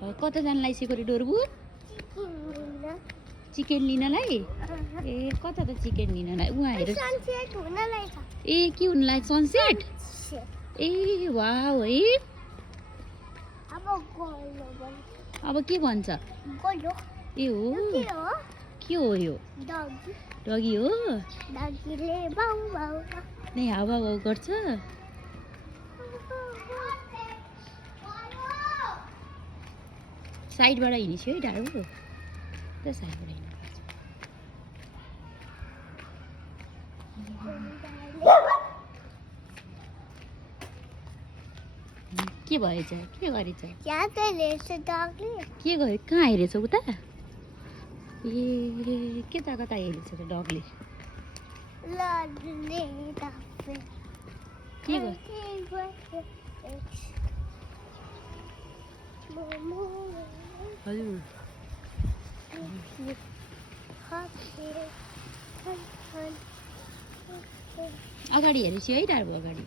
कताजनालाई सिकोरी डोर्बु chicken लिनलाई ए कता त चिकन लिनलाई उहाँ हेर ए के हुनलाई सनसेट ए वाउ है अब के भन्छ ए हो के हो यो डगी हो नै हावा गर्छ साइडबाट हिँड्छु है डाडु त साइडबाट हिँड्नुपर्छ के भएछ के गरेछ के गरे कहाँ हेरेछ उता ए कता कता हेरेछ त डगले के हजुर अगाडि हेरेछु है डाडु अगाडि